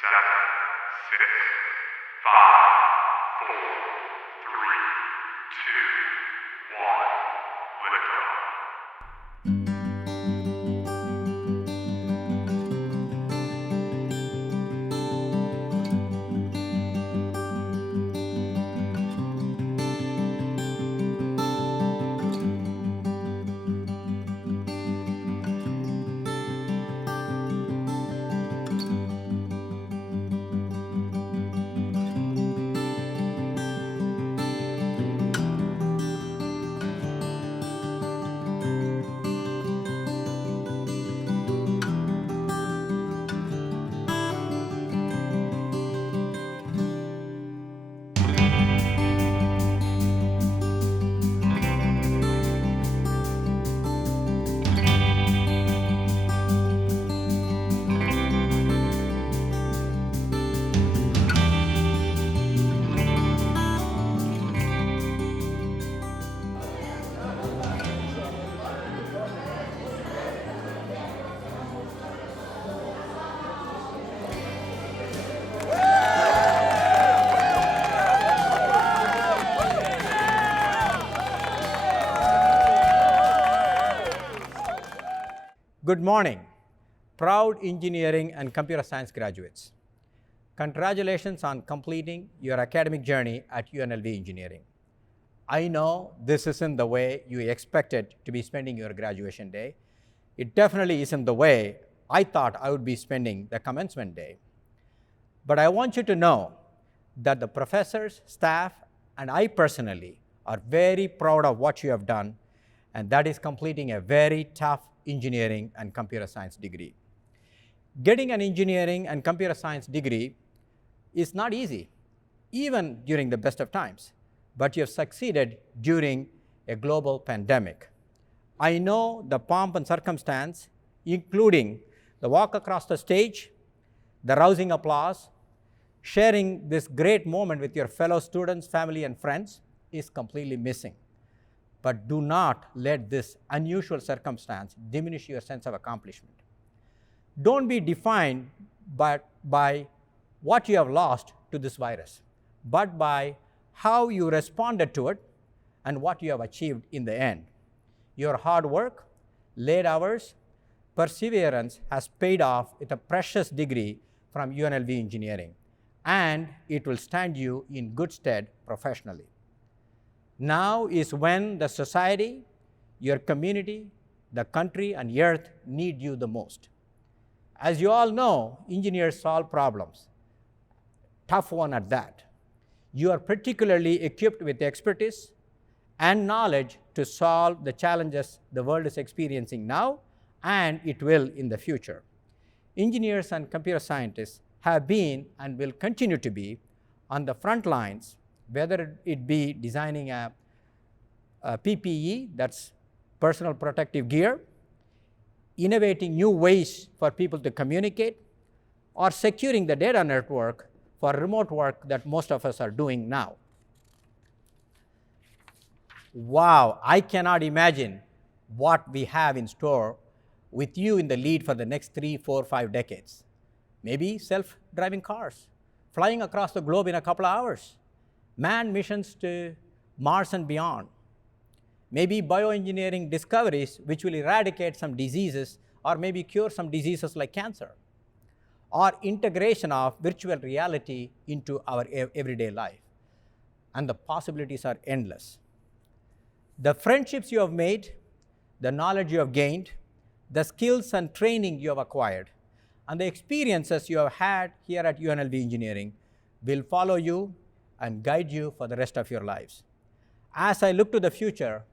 seven, six, five, four, three, two, one. Liftoff. Good morning, proud engineering and computer science graduates. Congratulations on completing your academic journey at UNLV Engineering. I know this isn't the way you expected to be spending your graduation day. It definitely isn't the way I thought I would be spending the commencement day. But I want you to know that the professors, staff, and I personally are very proud of what you have done, and that is completing a very tough engineering and computer science degree. Getting an engineering and computer science degree is not easy, even during the best of times, but you have succeeded during a global pandemic. I know the pomp and circumstance, including the walk across the stage, the rousing applause, sharing this great moment with your fellow students, family, and friends is completely missing. But do not let this unusual circumstance diminish your sense of accomplishment. Don't be defined by what you have lost to this virus, but by how you responded to it and what you have achieved in the end. Your hard work, late hours, perseverance has paid off with a precious degree from UNLV Engineering, and it will stand you in good stead professionally. Now is when the society, your community, the country, and earth need you the most. As you all know, engineers solve problems, tough one at that. You are particularly equipped with expertise and knowledge to solve the challenges the world is experiencing now, and it will in the future. Engineers and computer scientists have been and will continue to be on the front lines, whether it be designing a PPE, that's personal protective gear, innovating new ways for people to communicate, or securing the data network for remote work that most of us are doing now. Wow, I cannot imagine what we have in store with you in the lead for the next 3, 4, 5 decades. Maybe self-driving cars, flying across the globe in a couple of hours, manned missions to Mars and beyond. Maybe bioengineering discoveries which will eradicate some diseases or maybe cure some diseases like cancer, or integration of virtual reality into our everyday life. And the possibilities are endless. The friendships you have made, the knowledge you have gained, the skills and training you have acquired, and the experiences you have had here at UNLV Engineering will follow you and guide you for the rest of your lives. As I look to the future,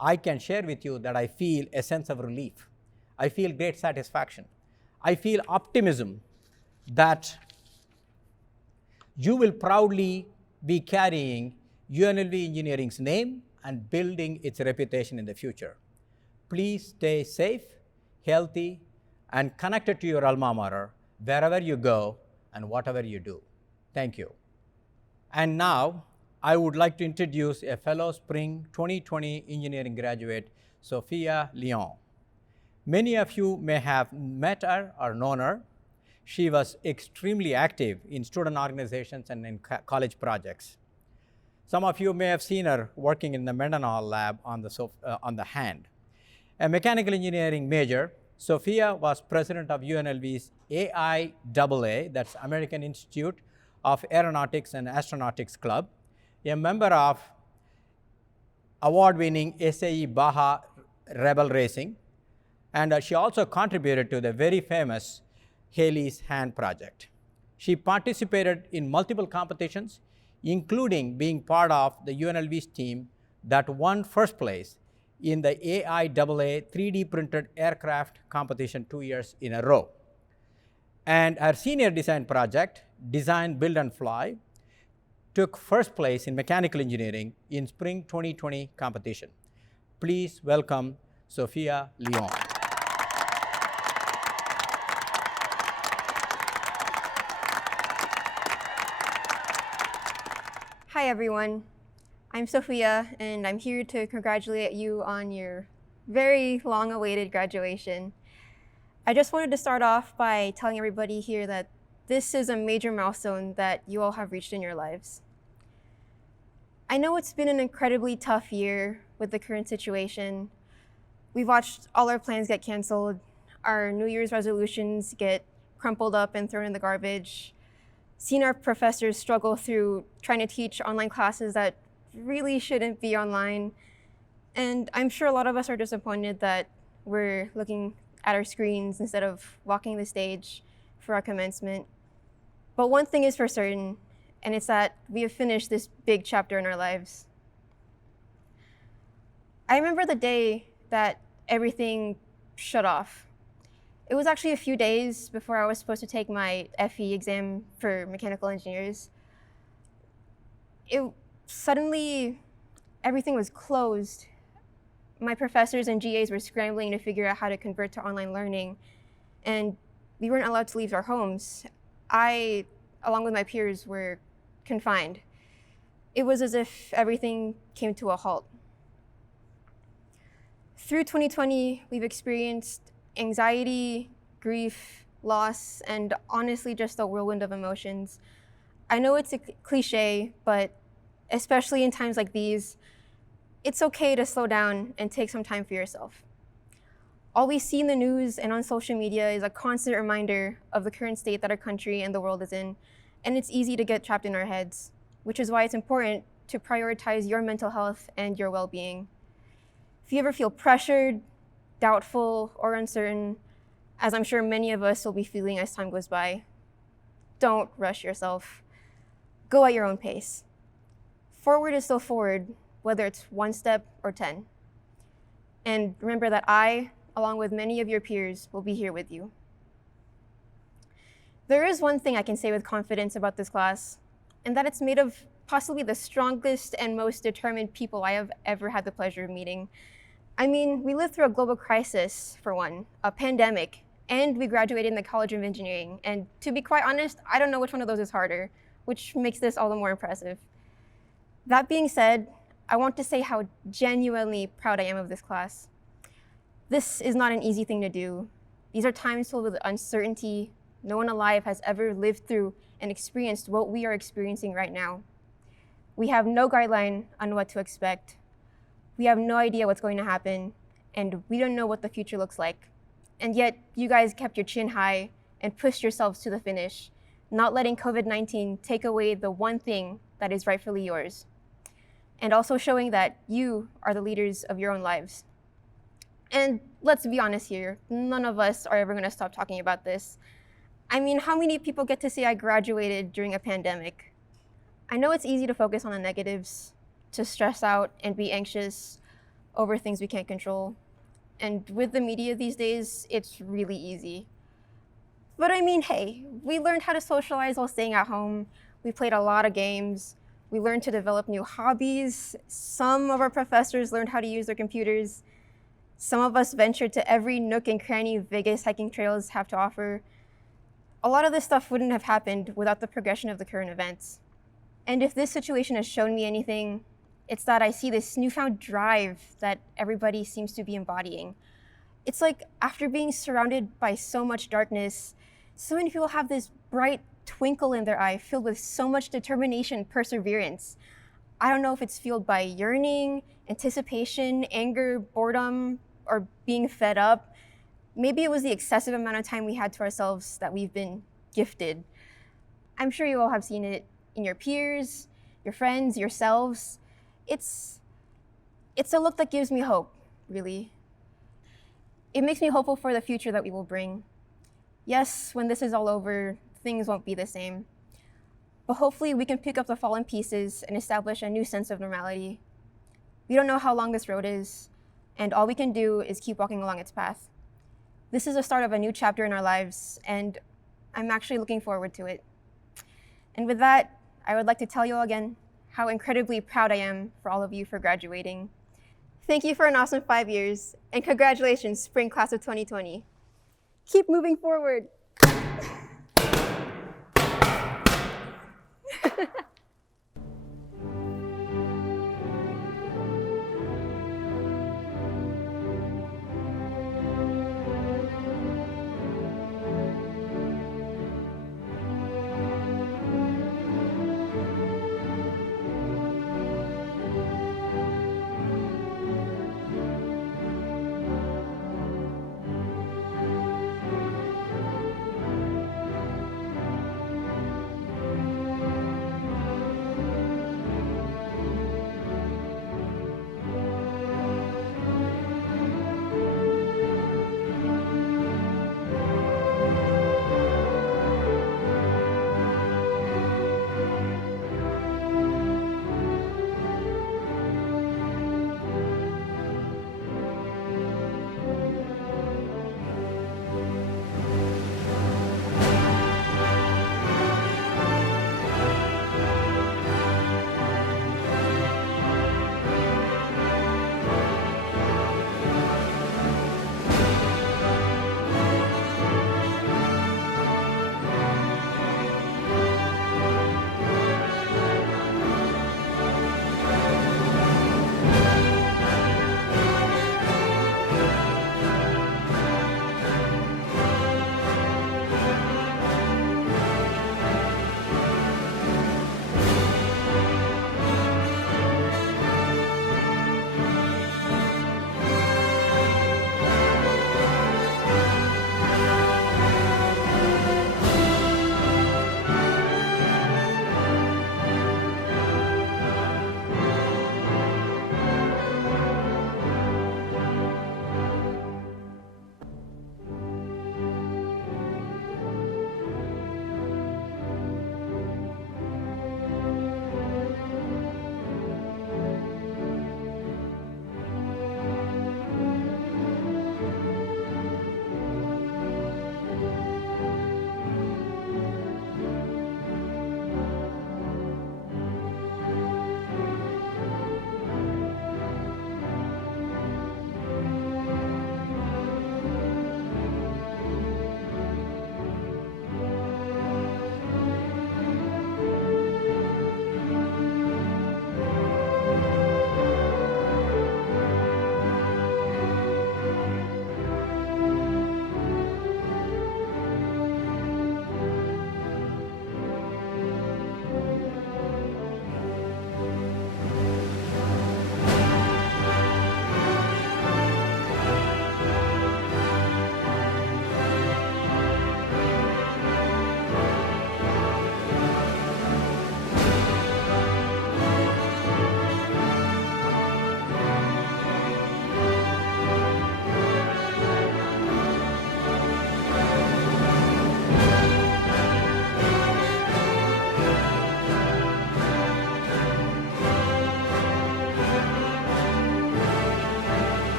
I can share with you that I feel a sense of relief. I feel great satisfaction. I feel optimism that you will proudly be carrying UNLV Engineering's name and building its reputation in the future. Please stay safe, healthy, and connected to your alma mater wherever you go and whatever you do. Thank you. And now, I would like to introduce a fellow Spring 2020 engineering graduate, Sophia Leon. Many of you may have met her or known her. She was extremely active in student organizations and in college projects. Some of you may have seen her working in the Mendenhall lab on the hand. A mechanical engineering major, Sophia was president of UNLV's AIAA, that's American Institute of Aeronautics and Astronautics Club, a member of award-winning SAE Baja Rebel Racing, and she also contributed to the very famous Halley's Hand project. She participated in multiple competitions, including being part of the UNLV's team that won first place in the AIAA 3D printed aircraft competition 2 years in a row. And her senior design project, Design, Build, and Fly, took first place in mechanical engineering in spring 2020 competition. Please welcome Sophia Leon. Hi everyone, I'm Sophia and I'm here to congratulate you on your very long-awaited graduation. I just wanted to start off by telling everybody here that this is a major milestone that you all have reached in your lives. I know it's been an incredibly tough year with the current situation. We've watched all our plans get canceled, our New Year's resolutions get crumpled up and thrown in the garbage, seen our professors struggle through trying to teach online classes that really shouldn't be online. And I'm sure a lot of us are disappointed that we're looking at our screens instead of walking the stage for our commencement. But one thing is for certain, and it's that we have finished this big chapter in our lives. I remember the day that everything shut off. It was actually a few days before I was supposed to take my FE exam for mechanical engineers. Suddenly, everything was closed. My professors and GAs were scrambling to figure out how to convert to online learning, and we weren't allowed to leave our homes. I, along with my peers, were confined. It was as if everything came to a halt. Through 2020, we've experienced anxiety, grief, loss, and honestly just a whirlwind of emotions. I know it's a cliche, but especially in times like these, it's okay to slow down and take some time for yourself. All we see in the news and on social media is a constant reminder of the current state that our country and the world is in, and it's easy to get trapped in our heads, which is why it's important to prioritize your mental health and your well-being. If you ever feel pressured, doubtful, or uncertain, as I'm sure many of us will be feeling as time goes by, don't rush yourself. Go at your own pace. Forward is still forward, whether it's 1 step or 10. And remember that I, along with many of your peers, will be here with you. There is one thing I can say with confidence about this class, and that it's made of possibly the strongest and most determined people I have ever had the pleasure of meeting. I mean, we lived through a global crisis, for one, a pandemic, and we graduated in the College of Engineering. And to be quite honest, I don't know which one of those is harder, which makes this all the more impressive. That being said, I want to say how genuinely proud I am of this class. This is not an easy thing to do. These are times filled with uncertainty. No one alive has ever lived through and experienced what we are experiencing right now. We have no guideline on what to expect. We have no idea what's going to happen, and we don't know what the future looks like. And yet, you guys kept your chin high and pushed yourselves to the finish, not letting COVID-19 take away the one thing that is rightfully yours. And also showing that you are the leaders of your own lives. And let's be honest here, none of us are ever gonna stop talking about this. I mean, how many people get to say I graduated during a pandemic? I know it's easy to focus on the negatives, to stress out and be anxious over things we can't control. And with the media these days, it's really easy. But I mean, hey, we learned how to socialize while staying at home. We played a lot of games. We learned to develop new hobbies. Some of our professors learned how to use their computers. Some of us ventured to every nook and cranny Vegas hiking trails have to offer. A lot of this stuff wouldn't have happened without the progression of the current events. And if this situation has shown me anything, it's that I see this newfound drive that everybody seems to be embodying. It's like after being surrounded by so much darkness, So many people have this bright twinkle in their eye filled with so much determination and perseverance. I don't know if it's fueled by yearning, anticipation, anger, boredom, or being fed up. Maybe it was the excessive amount of time we had to ourselves that we've been gifted. I'm sure you all have seen it in your peers, your friends, yourselves. It's a look that gives me hope, really. It makes me hopeful for the future that we will bring. Yes, when this is all over, things won't be the same. But hopefully we can pick up the fallen pieces and establish a new sense of normality. We don't know how long this road is, and all we can do is keep walking along its path. This is the start of a new chapter in our lives, and I'm actually looking forward to it. And with that, I would like to tell you all again how incredibly proud I am for all of you for graduating. Thank you for an awesome 5 years, and congratulations, spring class of 2020. Keep moving forward.